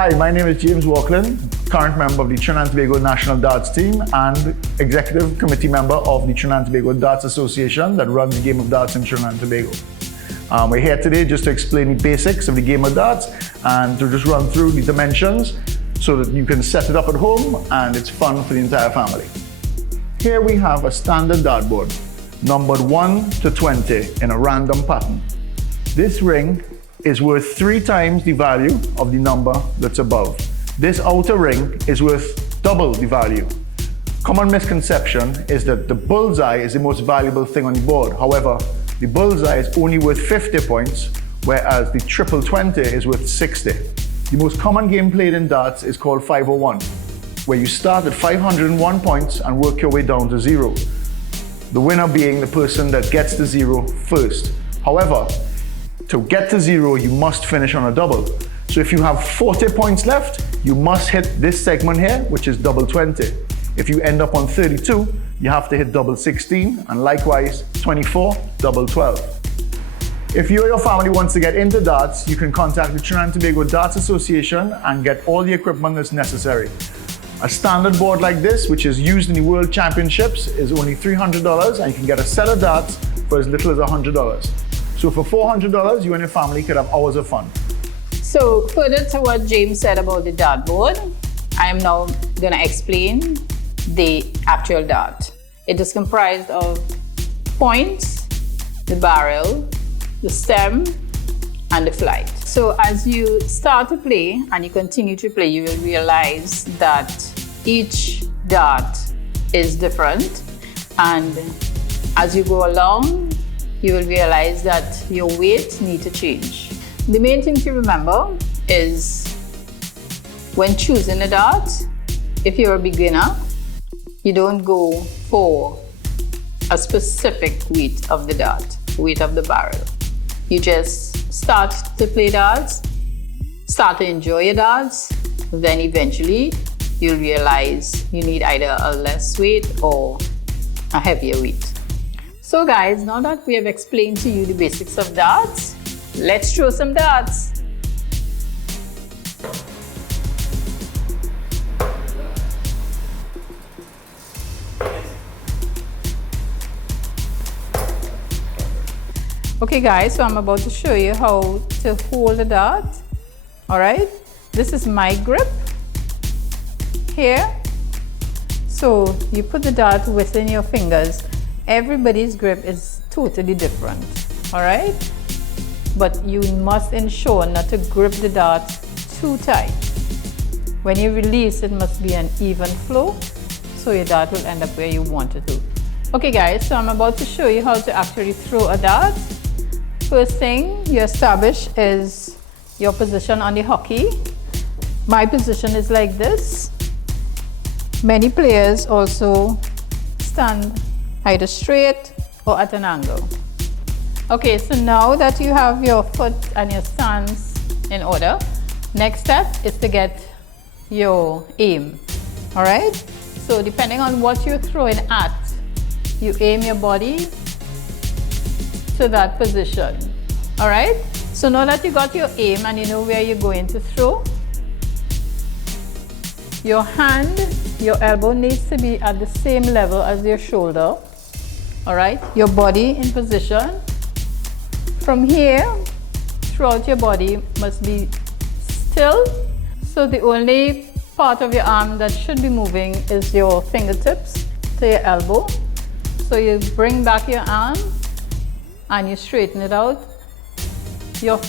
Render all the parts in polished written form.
Hi, my name is James Walkin, current member of the Trinidad and Tobago National Darts Team and Executive Committee member of the Trinidad and Tobago Darts Association that runs the game of darts in Trinidad and Tobago. We're here today just to explain the basics of the game of darts and to just run through the dimensions so that you can set it up at home and it's fun for the entire family. Here we have a standard dartboard, numbered 1 to 20 in a random pattern. This ring is worth 3 times the value of the number that's above. This outer ring is worth double the value. Common misconception is that the bullseye is the most valuable thing on the board. However, the bullseye is only worth 50 points, whereas the triple 20 is worth 60. The most common game played in darts is called 501, where you start at 501 points and work your way down to 0. The winner being the person that gets to 0 first. However, to get to 0, you must finish on a double. So if you have 40 points left, you must hit this segment here, which is double 20. If you end up on 32, you have to hit double 16, and likewise 24, double 12. If you or your family wants to get into darts, you can contact the Trinidad and Tobago Darts Association and get all the equipment that's necessary. A standard board like this, which is used in the World Championships, is only $300, and you can get a set of darts for as little as $100. So for $400, you and your family could have hours of fun. So further to what James said about the dartboard, I am now going to explain the actual dart. It is comprised of points, the barrel, the stem, and the flight. So as you start to play and you continue to play, you will realize that each dart is different. And as you go along, you will realize that your weight needs to change. The main thing to remember is when choosing a dart, if you're a beginner, you don't go for a specific weight of the dart, weight of the barrel. You just start to play darts, start to enjoy your darts, then eventually you'll realize you need either a less weight or a heavier weight. So guys, now that we have explained to you the basics of darts, let's throw some darts. Okay guys, so I'm about to show you how to hold the dart. All right, this is my grip here. So you put the dart within your fingers. Everybody's grip is totally different, all right? But you must ensure not to grip the dart too tight. When you release, it must be an even flow, so your dart will end up where you want it to. Okay guys, so I'm about to show you how to actually throw a dart. First thing you establish is your position on the hockey. My position is like this. Many players also stand either straight or at an angle. Okay, so now that you have your foot and your stance in order, next step is to get your aim. All right? So depending on what you're throwing at, you aim your body to that position. All right? So now that you got your aim and you know where you're going to throw, your hand, your elbow needs to be at the same level as your shoulder. All right? Your body in position. From here, throughout your body must be still. So the only part of your arm that should be moving is your fingertips to your elbow. So you bring back your arm and you straighten it out. Your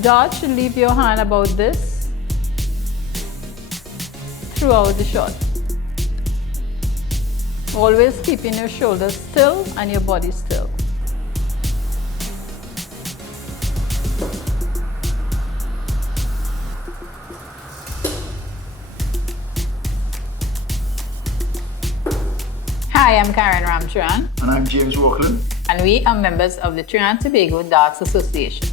dart should leave your hand about this throughout the shot. Always keeping your shoulders still and your body still. Hi, I'm Ramcharanof. And I'm James Walkin. And we are members of the Trinidad and Tobago Darts Association.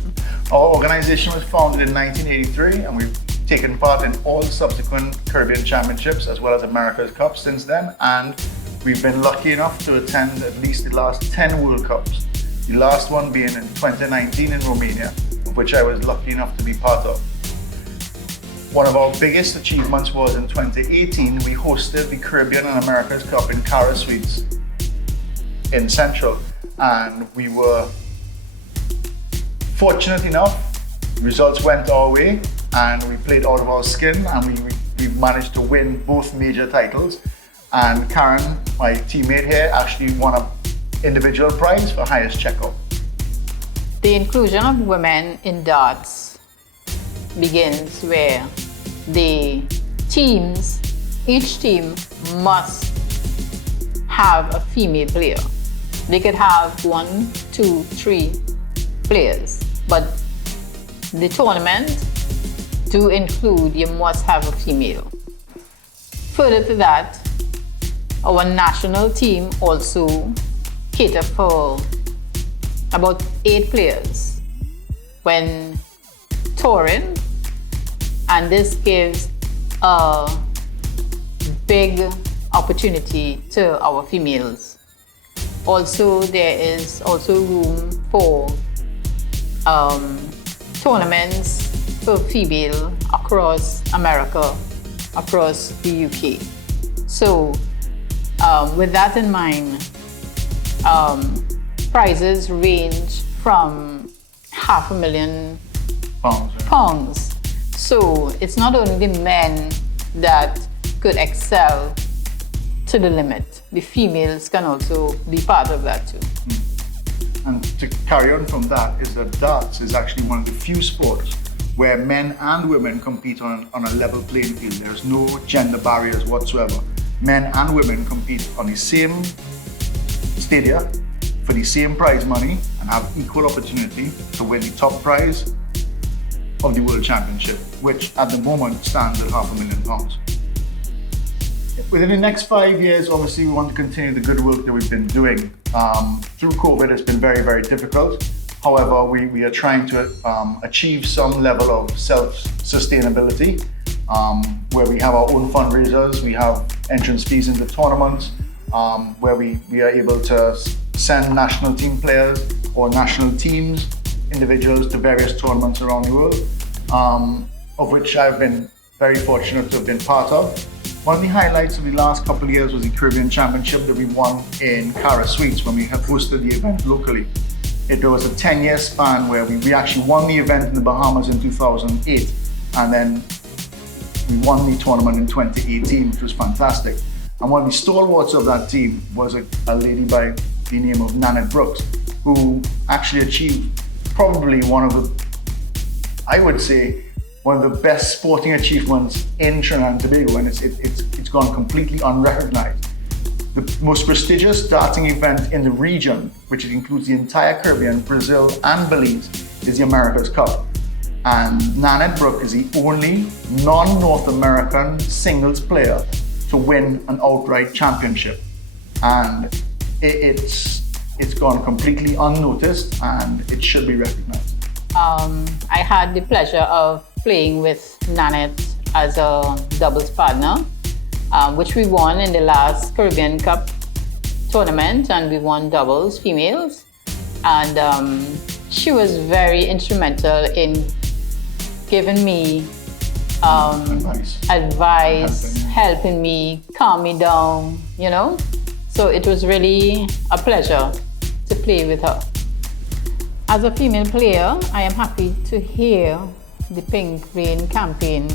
Our organization was founded in 1983 and we've taken part in all subsequent Caribbean Championships as well as America's Cup since then, and we've been lucky enough to attend at least the last 10 World Cups, the last one being in 2019 in Romania, of which I was lucky enough to be part of. One of our biggest achievements was in 2018, we hosted the Caribbean and Americas Cup in Cara Suites in Central. And we were fortunate enough, results went our way and we played out of our skin and we managed to win both major titles. And Karen, my teammate here, actually won an individual prize for highest checkout. The inclusion of women in darts begins where the teams, each team must have a female player. They could have 1, 2, 3 players, but the tournament do include you must have a female. Further to that, our national team also cater for about 8 players when touring, and this gives a big opportunity to our females. Also, there is also room for tournaments for female across America, across the UK. So with that in mind, prizes range from £500,000. So it's not only the men that could excel to the limit, the females can also be part of that too. And to carry on from that is that darts is actually one of the few sports where men and women compete on a level playing field. There's no gender barriers whatsoever. Men and women compete on the same stadia for the same prize money and have equal opportunity to win the top prize of the World Championship, which at the moment stands at £500,000. Within the next 5 years, obviously, we want to continue the good work that we've been doing. Through COVID, it's been very, very difficult. However, we are trying to achieve some level of self-sustainability, where we have our own fundraisers, we have entrance fees into tournaments, where we are able to send national team players or national teams, individuals to various tournaments around the world, of which I've been very fortunate to have been part of. One of the highlights of the last couple of years was the Caribbean Championship that we won in Cara Suites when we had hosted the event locally. It was a 10-year span where we actually won the event in the Bahamas in 2008, and then we won the tournament in 2018, which was fantastic. And one of the stalwarts of that team was a lady by the name of Nanette Brooks, who actually achieved probably one of the, I would say, one of the best sporting achievements in Trinidad and Tobago, and it's gone completely unrecognized. The most prestigious darting event in the region, which includes the entire Caribbean, Brazil and Belize, is the America's Cup. And Nanette Brooks is the only non-North American singles player to win an outright championship. And it's gone completely unnoticed and it should be recognized. I had the pleasure of playing with Nanette as a doubles partner, which we won in the last Caribbean Cup tournament, and we won doubles females. And she was very instrumental in giving me advice, helping me, calm me down, you know. So it was really a pleasure to play with her. As a female player, I am happy to hear the Pink Rain campaign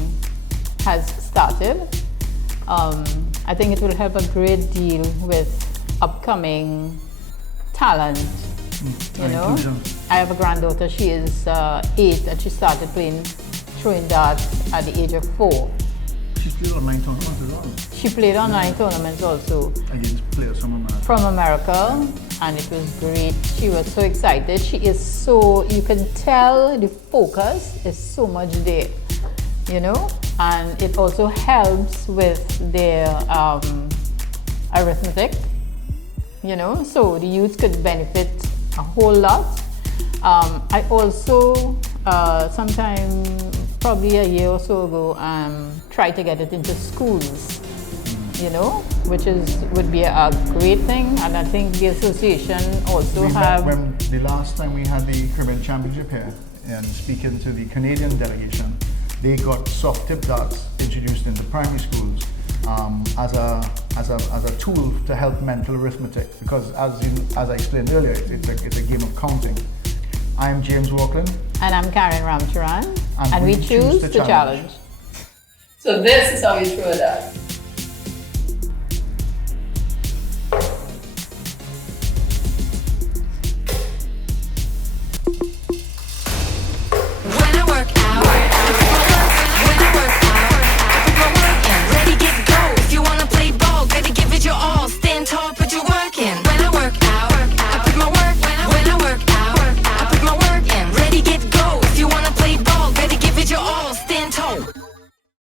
has started. I think it will help a great deal with upcoming talent. You know, I have a granddaughter, she is 8, and she started playing throwing darts at the age of 4. She played online tournaments as well. She played online tournaments also. Against players from America. From America, and it was great. She was so excited. She is so, you can tell the focus is so much there, you know, and it also helps with their arithmetic, you know, so the youth could benefit a whole lot. I also, sometime probably a year or so ago, tried to get it into schools, you know, which would be a great thing. And I think the association also When the last time we had the Caribbean Championship here, and speaking to the Canadian delegation, they got soft tip darts introduced into primary schools as a tool to help mental arithmetic, because as I explained earlier, it's a game of counting. I'm James Walkin. And I'm Karen Ramcharan. And we choose to challenge. So this is how you throw a dart.